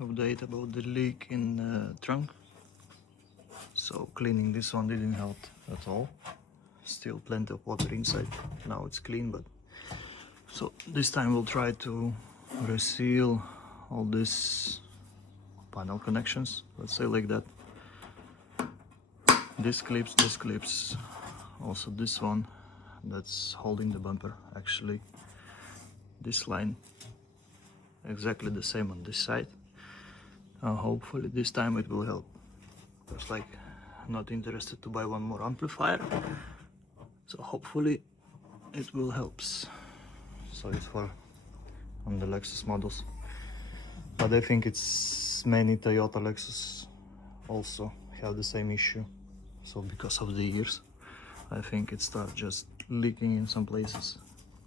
update about the leak in the trunk. So cleaning this one didn't help at all. Still plenty of water inside. Now it's clean, but so this time we'll try to reseal all these panel connections, let's say like that. This clips, also this one that's holding the bumper. Actually, this line exactly the same on this side. Hopefully this time it will help. Just like not interested to buy one more amplifier, so hopefully it will help. So it's for on the Lexus models, but I think it's many Toyota Lexus also have the same issue. So because of the years, I think it starts just leaking in some places.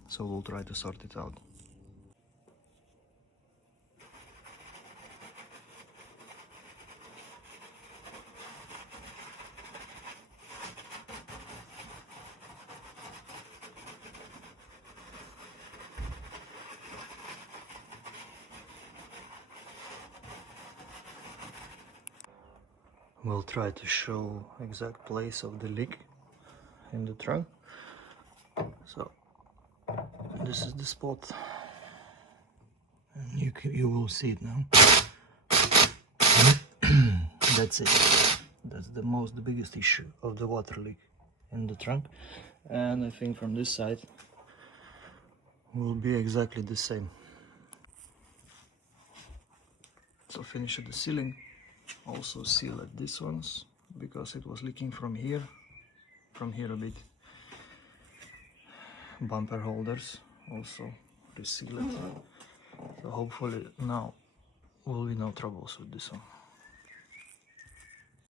So we'll try to sort it out. We'll try to show exact place of the leak in the trunk. So this is the spot, and you will see it now. That's it. That's the biggest issue of the water leak in the trunk, and I think from this side will be exactly the same. So finish the sealing. Also seal at these ones because it was leaking from here a bit. Bumper holders also reseal it. So hopefully now will be no troubles with this one.